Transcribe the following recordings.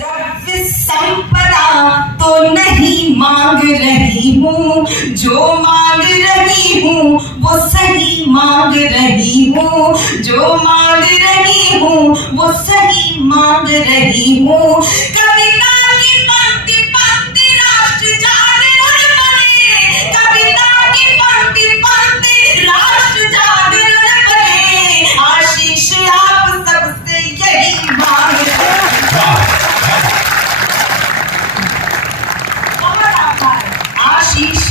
द्रव्य संपदा तो नहीं मांग रही हूँ, जो मांग रही हूँ वो सही मांग रही हूँ, जो मांग रही हूँ वो सही मांग रही हूँ। कविता की पंक्ति पंक्ति राष्ट्र जागरण बने, कविता की पंक्ति पंक्ति राष्ट्र जागरण बने, आशीष आप सबसे यही मांग आशीष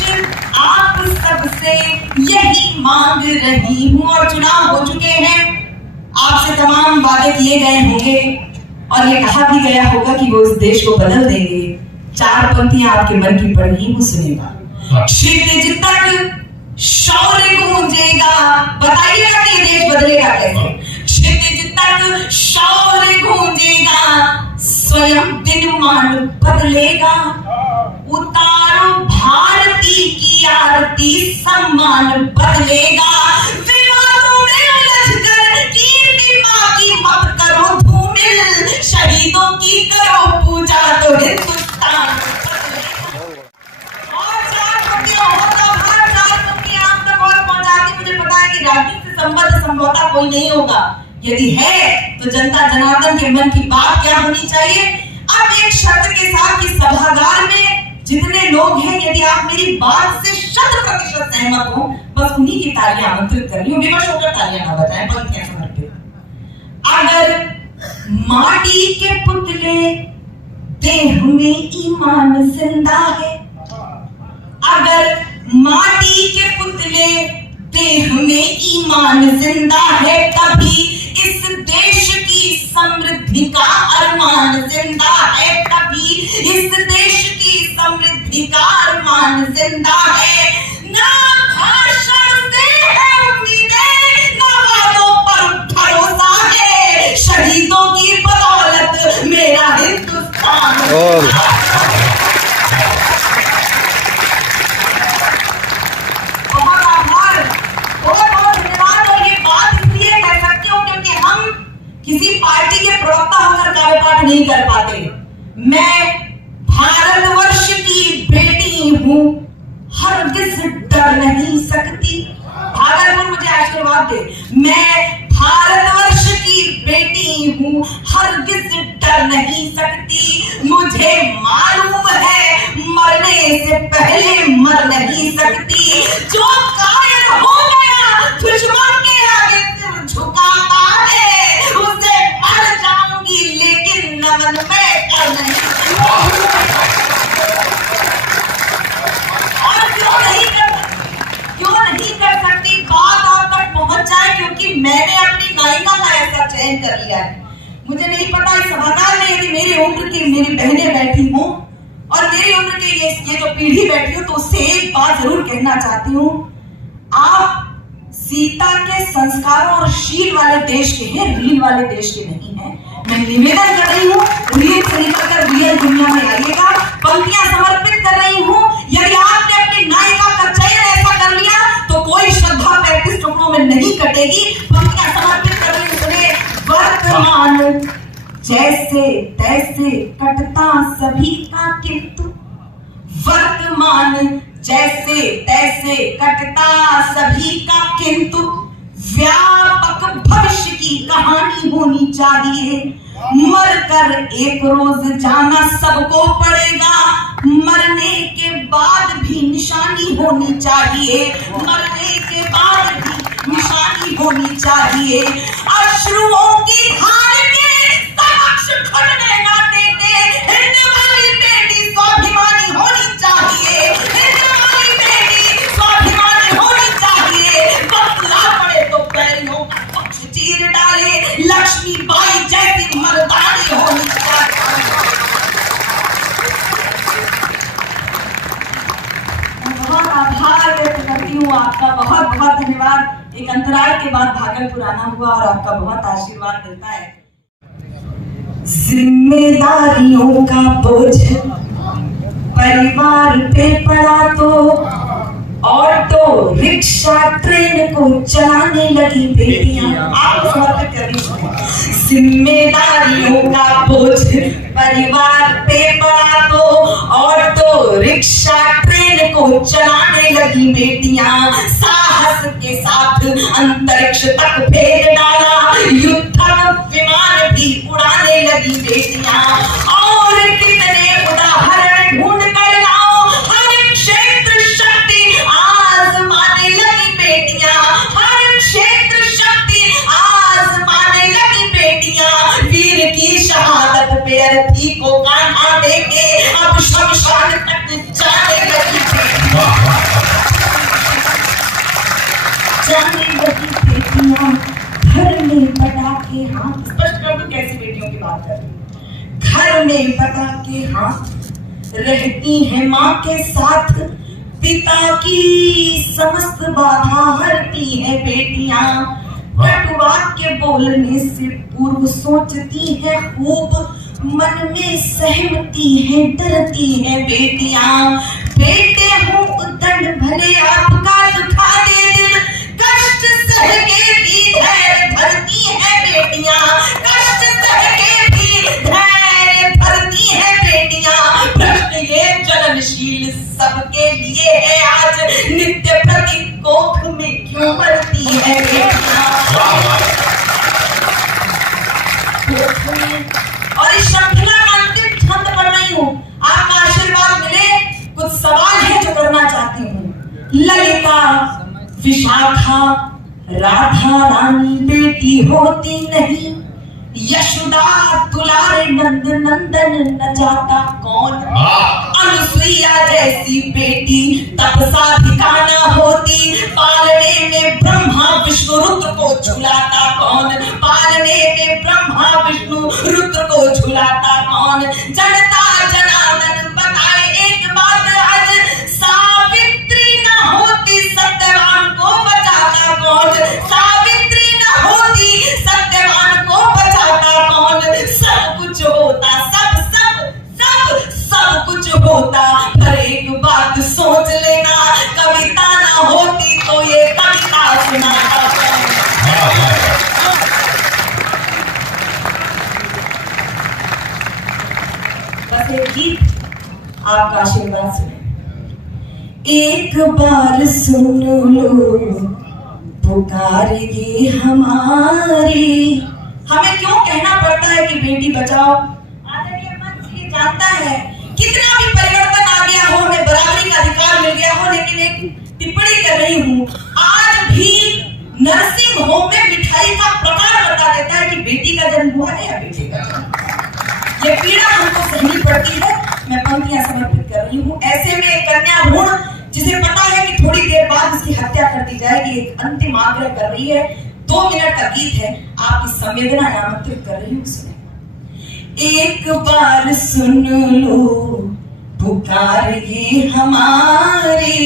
आप सबसे यही मांग रही हूँ। और चुनाव हो चुके हैं, आपसे तमाम वादे किए गए होंगे और ये कहा भी गया होगा कि वो इस देश को बदल देंगे। चार पंक्तियां आपके मन की पढ़ रही हूँ, सुनेगा। क्षितिज तक शौर्य गूंजेगा, बताइएगा कि ये देश बदलेगा कैसे। क्षितिज तक शौर्य गूंजेगा, स्वयं दिनमान बदलेगा, उतारो भारती की आरती सम्मान बदलेगा, विवादों में उलझकर कीर्ति मां की मत करो धूमिल, शहीदों की करो पूजा तो हिंदुस्तान और चार पंक्तियां होता भारत, चार पंक्तियां आप तक और पहुंचाती। मुझे पता है कि राजनीति से संबद्ध समझौता कोई नहीं होगा, यदि है तो जनता जनार्दन के मन की बात क्या होनी चाहिए। अब एक शर्त के साथ कि सभागार में जितने लोग हैं, यदि आप मेरी बात से 100% सहमत हो, बस उन्हीं की तालियां आमंत्रित कर रही हूं, विवश होकर तालियां ना बजाएं, पंक्तियां समर्पित। अगर माटी के पुतले देह में ईमान जिंदा है, अगर माटी के पुतले देह में ईमान जिंदा है, तभी इस देश की समृद्धि का अरमान जिंदा है, तभी इस देश की समृद्धि का अरमान जिंदा है। ना भाषण से है उम्मीदें, ना वादों पर भरोसा है, शहीदों की बदौलत मेरा हिंदुस्तान। बहुत आभार, बहुत बहुत धन्यवाद। और ये बात इसलिए कह सकती हूँ क्योंकि हम किसी पार्टी के प्रवक्ता होकर कार्यपाठ नहीं कर पाते। मैं भारतवर्ष की बेटी हूँ, हरगिज डर नहीं सकती। भागलपुर मुझे आशीर्वाद दे। मैं भारतवर्ष की बेटी हूँ, हरगिज डर नहीं सकती। मुझे मालूम है मरने से पहले मर नहीं सकती। जो कायर हो गया दुश्मन के आगे सिर झुकाता है, उसे मर जाऊंगी लेकिन नमन मैं कर नहीं। और क्यों नहीं कर सकती, बात आप तक पहुंच जाए, क्योंकि मैंने अपनी नायिका का ऐसा चयन कर लिया है। मुझे नहीं पता इस सभागार में यदि मेरी उम्र की मेरी बहनें बैठी हों और मेरी उम्र की ये जो पीढ़ी बैठी हो, तो उससे एक बात जरूर कहना चाहती हूँ। आप सीता के संस्कारों और शील वाले देश के हैं, रील वाले देश के नहीं हैं। मैं निवेदन कर रही हूँ, रील से निकलकर रियल दुनिया में आइएगा। पंक्तियां समर्पित कर रही हूँ। यदि आपने अपनी नायिका का चयन ऐसा कर लिया तो कोई श्रद्धा 35 टुकड़ों में नहीं कटेगी। पंक्तियां समर्पित कर रही हूँ। सुने, वर्तमान जैसे तैसे कटता सभी का किंतु, वर्तमान जैसे तैसे कटता सभी का किंतु, व्यापक भविष्य की कहानी होनी चाहिए। मरकर एक रोज जाना सबको पड़ेगा, मरने के बाद भी निशानी होनी चाहिए, मरने के बाद भी निशानी होनी चाहिए। अश्रुओं की धार के समक्ष घुटने ना देते, हिंद वाली बेटी स्वाभिमानी होनी चाहिए, हिंद वाली बेटी स्वाभिमानी होनी चाहिए। बदला पड़े तो पैरों का पक्ष चीर डाले, लक्ष्मीबाई जैसी मर्दानी होनी चाहिए। बहुत आभार व्यक्त करती हूँ आपका, बहुत बहुत धन्यवाद। एक अंतराल के बाद भागलपुर आना हुआ और आपका बहुत आशीर्वाद मिलता है। जिम्मेदारियों का बोझ परिवार पे पड़ा तो ऑटो रिक्शा ट्रेन को चलाने लगी बेटियां। आप समर्पित कर दीजिए। जिम्मेदारियों का बोझ परिवार पे पड़ा तो ऑटो रिक्शा ट्रेन को चलाने लगी बेटियां। साहस के साथ अंतरिक्ष तक भेज डाला, युद्धक विमान भी उड़ाने लगी बेटियां। और कितने उदाहरण ढूंढ कर लाओ, हर क्षेत्र शक्ति आजमाने लगी बेटियां। हर क्षेत्र शक्ति आजमाने लगी बेटियां। वीर की शहादत पे अर्थी को कान्हा देके अब शमशान तक जाने लगी बेटियां। घर में पटाखे हाथ, स्पष्ट कर दो कैसी बेटियों की बात कर रही हूं। घर में पटाखे हाथ रहती है माँ के साथ, पिता की समस्त बाधा हरती है बेटियां। कटु वाक्य बोलने से पूर्व सोचती है खूब, मन में सहमती है डरती है बेटियां। बेटे हो उद्दंड भले आपका दुखा दे दिल, कष्ट सह के भी धैर्य धरती है बेटियां। कष्ट सह के भी धैर्य धरती है बेटियां। प्रश्न ये जलनशील सबके लिए है आज, नित्य प्रति कोख में क्यों मरती है बेटियां। और इस श्रृंखला का अंतिम छंद पढ़ रही हूँ, आपका आशीर्वाद मिले। कुछ सवाल है जो करना चाहती हूँ। ललिता, विशाखा, राधा रानी बेटी होती नहीं, यशोदा दुलारे नंद नंदन न जाता कौन। अनुसुईया जैसी बेटी तपसा ना होती, पालने में ब्रह्मा विष्णु रुद्र को झुलाता कौन। पालने में ब्रह्मा विष्णु रुद्र को झुलाता कौन। जनता जनार्दन बताए एक बात आज, सावित्री न होती सत्यवान को बचाता कौन। सावित्री न होती सत्यवान को बचाता कौन। सब कुछ होता, सब सब सब सब कुछ होता, पर एक बात सोच लेना, कविता ना होती तो ये कविता सुनाता कौन। बस एक गीत, आपका आशीर्वाद सुने। एक बार सुन लो पुकार ये हमारी। हमें क्यों कहना पड़ता है कि बेटी बचाओ? आदरणीय मंच ये जानता है, कितना भी परिवर्तन आ गया हो, हमें बराबरी का अधिकार मिल गया हो, लेकिन एक टिप्पणी कर रही हूँ, आज भी नर्सिंग होम में मिठाई का प्रकार बता देता है कि बेटी का जन्म हुआ है या बेटे का जन्म। ये पीड़ा हमको सहनी पड़ती है। मैं पंक्तियां समर्पित कर रही हूँ। ऐसे में एक कन्या भ्रूण जिसे पता है कि थोड़ी देर बाद उसकी हत्या कर दी जाएगी, एक अंतिम आग्रह कर रही है। 2 मिनट का गीत है, आपकी संवेदना आमंत्रित कर रही हूँ, सुने। एक बार सुन लो पुकार ये हमारी,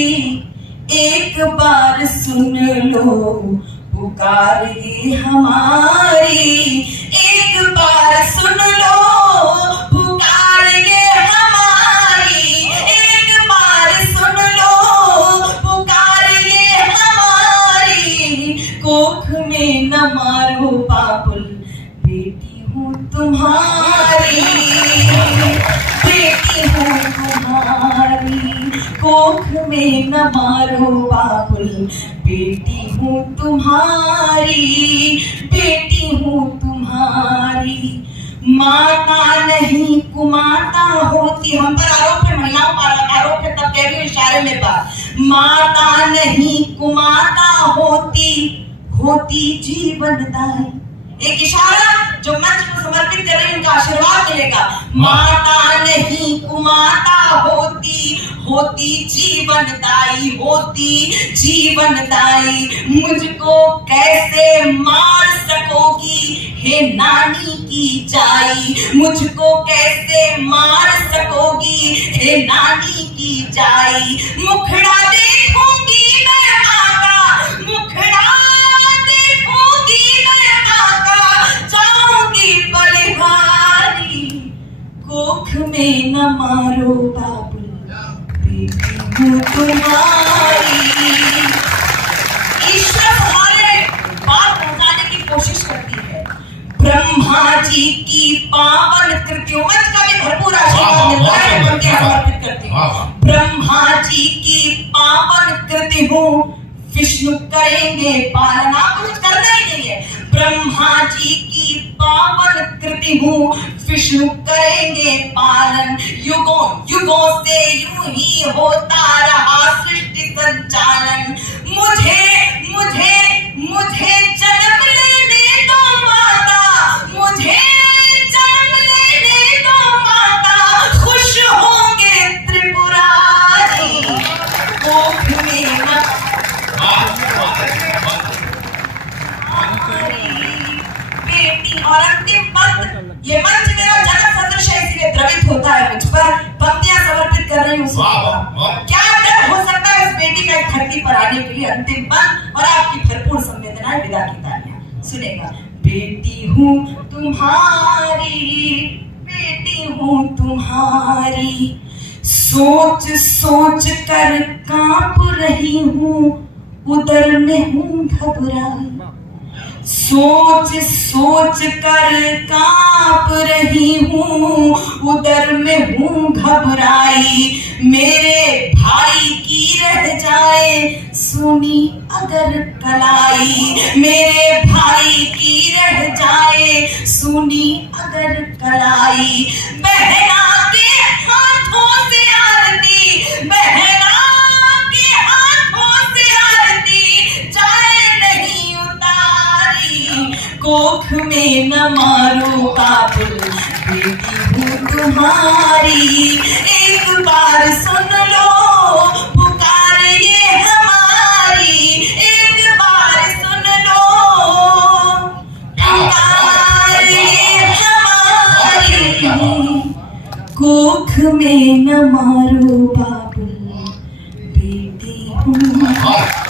एक बार सुन लो पुकार ये हमारी, एक बार सुन लो पुकार ये हमारी, एक बार सुन लो पुकार ये हमारी। कोख में न मारो बाबुल, बेटी हूँ तुम्हारी, बेटी हूँ तुम्हारी। कोख में न मारो बाबुल, बेटी हूँ तुम्हारी, बेटी हूँ तुम्हारी। माता नहीं कुमाता होती, हम पर आरोप है, महिलाओं पर आरोप है, तब कह रही हूँ इशारे में बात। माता नहीं कुमाता होती, होती जीवनदायी। एक इशारा जो मंच को समर्पित कर रही है, उनका आशीर्वाद मिलेगा। माता नहीं कुमाता होती, होती जीवनदायी, होती जीवनदायी। मुझको कैसे मार सकोगी हे नानी की जाई, मुझको कैसे मार सकोगी हे नानी की जाई। मुखड़ा देखूंगी मैं माँ का, मुखड़ा देखूंगी मैं माँ का, जाऊंगी बलिहारी। कोख में न मारो बाबुल, बेटी हूँ तुम्हारी। ईश्वर हमारे बात पहुंचाने की कोशिश करती है। ब्रह्मा जी की पावन कृतियों में का भी भरपूर आशीर्वाद मिलता है, पंक्तियां समर्पित करती हूँ। ब्रह्मा जी की पावन कृति हूँ, विष्णु करेंगे पालन। आपको कुछ करना ही नहीं है। ब्रह्मा जी की पावन कृति हूँ, विष्णु करेंगे पालन। युगों युगों से यूं ही होता रहा सृष्टि संचालन। मुझे मुझे मुझे जन्म लेने दो माता, मुझे जन्म लेने दो माता, खुश होंगे त्रिपुरारी। कोख में न बेटी। और अंतिम पंथ, ये मंच मेरा जन्म सदृश है, इसलिए द्रवित होता है मुझ पर। पंक्तियां समर्पित कर रही हूँ। क्या डर हो सकता है उस बेटी का धरती पर आने के लिए। अंतिम पंथ और आपकी भरपूर संवेदनाएं, विदा की तालियां सुनेगा। बेटी हूँ तुम्हारी, बेटी हूँ तुम्हारी, सोच सोच कर कांप रही हूँ, उदर में हूँ घबराई। सोच सोच कर कांप रही हूँ, उदर में हूँ घबराई। मेरे भाई की रह जाए सुनी अगर कलाई, मेरे भाई की रह जाए सुनी अगर कलाई। बहना के हाथों से आरती, बहना के हाथों से आरती, जाए नहीं उतारी। कोख में न मारो काबुल, बेटी हूँ तुम्हारी। एक बार सुन लो पुकार ये हमारी, एक बार सुन लो पुकार ये हमारी। कोख में न मारो बाबुल, बेटी हूँ।